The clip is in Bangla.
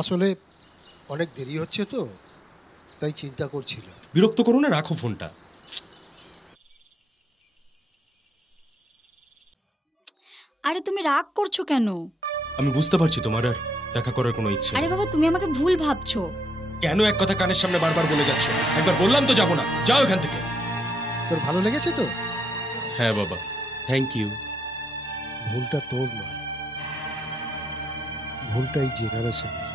আসলে অনেক দেরি হচ্ছে তো, তাই চিন্তা করছিলাম। বিরক্ত করো না, রাখো ফোনটা। আরে তুমি রাগ করছো কেন? আমি বুঝতে পারছি তোমার আর দেখা করার কোনো ইচ্ছে আরে নেই। বাবা, তুমি আমাকে ভুল ভাবছো। কেন এক কথা কানের সামনে বারবার বলে যাচ্ছ? একবার বললাম তো যাবো না, যাও এখান থেকে। তোর ভালো লেগেছে তো? হ্যাঁ বাবা, থ্যাংক ইউ। ভুলটা তোর নয়, ভুলটা এই জেনারেশনের।